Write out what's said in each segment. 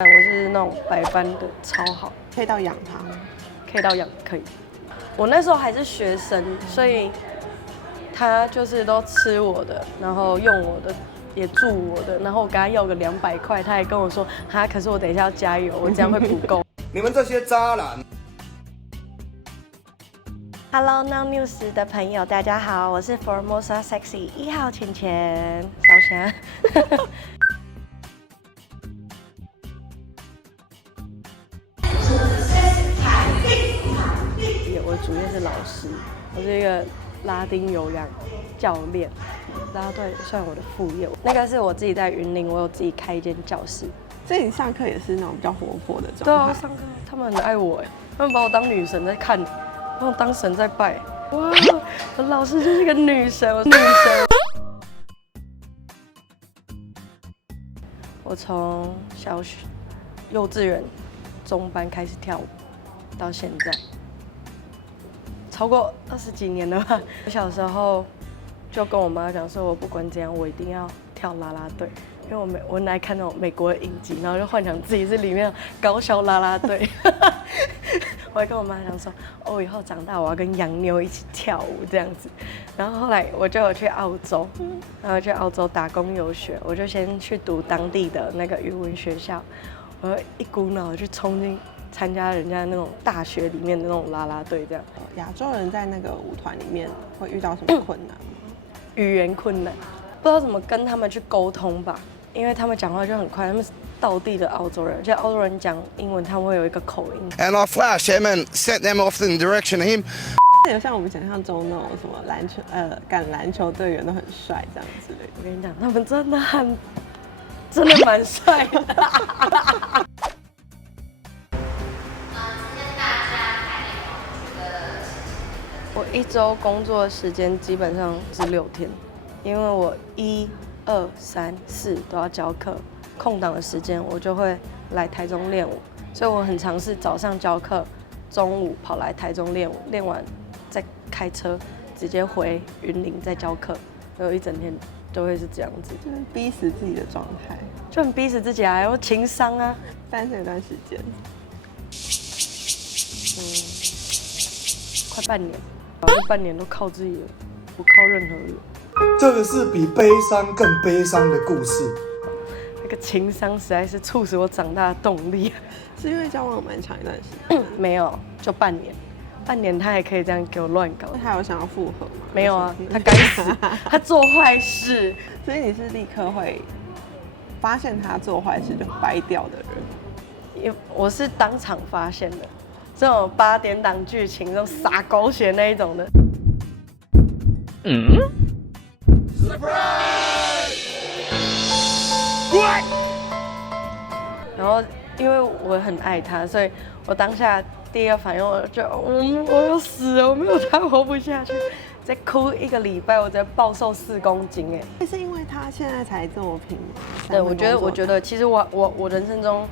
我是那种白班的，超好，可以到养它吗？可以到养可以。我那时候还是学生，所以他就是都吃我的，然后用我的，也住我的，然后我跟他要个200块，他还跟我说哈，可是我等一下要加油，我这样会不够。你们这些渣男Hello Now News 的朋友，大家好，我是 Formosa Sexy 1号钱钱，烧香。我的主业是老师，我是一个拉丁有氧教练，拉队算我的副业。那个是我自己在云林，我有自己开一间教室。所以你上课也是那种比较活泼的状态。对啊，上课他们很爱我哎，他们把我当女神在看，把我当神在拜。哇，我老师就是个女神，我是女神。我从小学、幼稚园、中班开始跳舞，到现在。超过20几年了吧。我小时候就跟我妈讲说，我不管怎样，我一定要跳啦啦队，因为我很爱看那种美国的影集，然后就幻想自己是里面高校啦啦队。我还跟我妈讲说，哦，以后长大我要跟洋妞一起跳舞这样子。然后后来我就有去澳洲，然后去澳洲打工游学，我就先去读当地的那个语文学校，我就一股脑的去冲进。参加人家那种大学里面的那种啦啦队，这样。亚洲人在那个舞团里面会遇到什么困难吗？语言困难，不知道怎么跟他们去沟通吧，因为他们讲话就很快，他们是道地的澳洲人，而且澳洲人讲英文他们会有一个口音。And I flashed him and sent them off in the direction of him. 有像我们想象中那种什么橄榄球队员都很帅这样之类的。我跟你讲，他们真的蛮帅的。我一周工作的时间基本上是6天，因为我1、2、3、4都要教课，空档的时间我就会来台中练舞，所以我很常是早上教课，中午跑来台中练舞，练完再开车直接回云林再教课，有一整天都会是这样子，就是逼死自己的状态，就很逼死自己啊，然后情商啊，单身一段时间，快半年。这半年都靠自己了，不靠任何人。这个是比悲伤更悲伤的故事。那个情商实在是促使我长大的动力。是因为交往蛮长一段时间。没有，就半年。半年他还可以这样给我乱搞。他有想要复合吗？没有啊，他该死，他做坏事。所以你是立刻会发现他做坏事就掰掉的人？我是当场发现的。这种8点档剧情，这种撒狗血那一种的。然后因为我很爱他，所以我当下第一个反应我就我要死了，我没有他活不下去。再哭1个礼拜，我直接暴瘦4公斤哎。是因为他现在才这么拼吗？对，我觉得其实我人生中。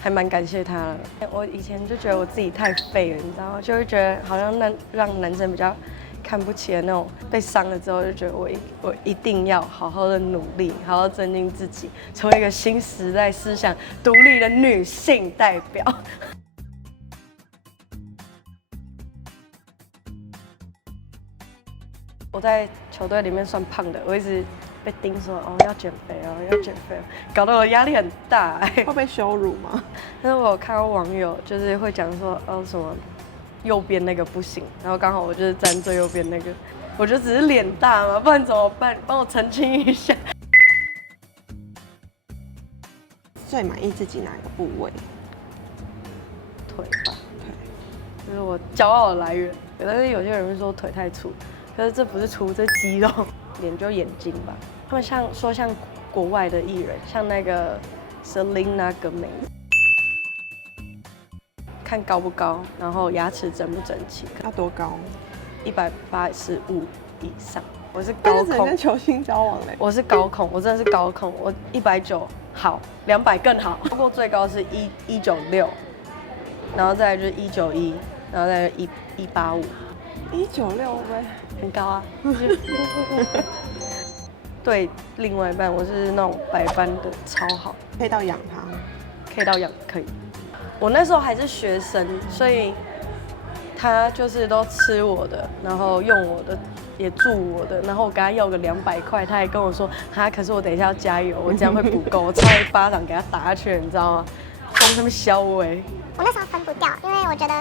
还蛮感谢他的。我以前就觉得我自己太废了，你知道吗？就会觉得好像让男生比较看不起的那种。被伤了之后，就觉得我一定要好好的努力，好好增进自己，成为一个新时代思想独立的女性代表。我在球队里面算胖的，我一直被盯说哦要减肥哦要减肥，搞得我压力很大。会被羞辱吗？但是我有看到网友就是会讲说哦什么右边那个不行，然后刚好我就是站最右边那个，我就只是脸大嘛，不然怎么办？帮我澄清一下。最满意自己哪一个部位？腿吧，腿，就是我骄傲的来源。但是有些人会说腿太粗，可是这不是粗，这是肌肉。脸就眼睛吧，他们像国外的艺人，像那个 Selena Gomez， 看高不高，然后牙齿整不整齐。要多高？185以上。我是高控。跟球星交往嘞？我是高控，我真的是高控。我190好，200更好。不过最高是196，然后再来就是191，然后再来185。196呗。很高啊，对，另外一半我是那种白班的，超好，可以到养它吗？可以到养可以。我那时候还是学生，所以他就是都吃我的，然后用我的，也住我的，然后我跟他要个200块，他还跟我说哈，可是我等一下要加油，我这样会不够，我差一巴掌给他打下去，你知道吗？光他们削尾。我那时候分不掉，因为我觉得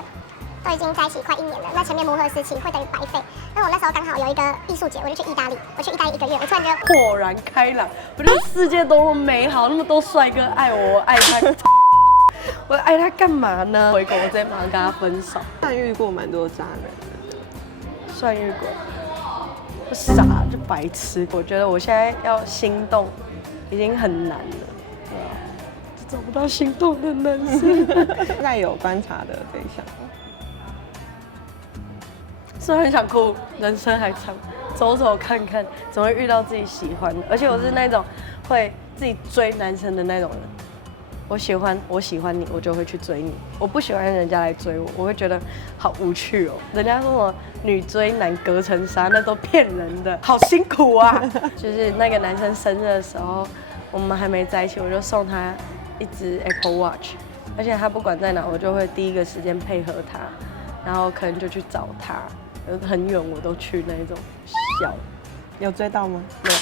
都已经在一起快1年了，那前面磨合时期会等于白费。那我那时候刚好有一个艺术节，我就去意大利，我去意大利1个月，我突然觉得豁然开朗，我觉得世界多么美好，那么多帅哥爱我，我爱他，我爱他干嘛呢？回国我直接马上跟他分手。但遇过蛮多渣男的，算遇过，就傻就白痴。我觉得我现在要心动已经很难了，对啊，找不到心动的男生。现在有观察的对象吗？虽然很想哭，人生还长，走走看看，总会遇到自己喜欢的。而且我是那种会自己追男生的那种人。我喜欢你，我就会去追你。我不喜欢人家来追我，我会觉得好无趣哦。人家说我女追男隔层纱，那都骗人的，好辛苦啊。就是那个男生生日的时候，我们还没在一起，我就送他一只 Apple Watch， 而且他不管在哪，我就会第一个时间配合他，然后可能就去找他，很远我都去那种笑。有追到吗？没有。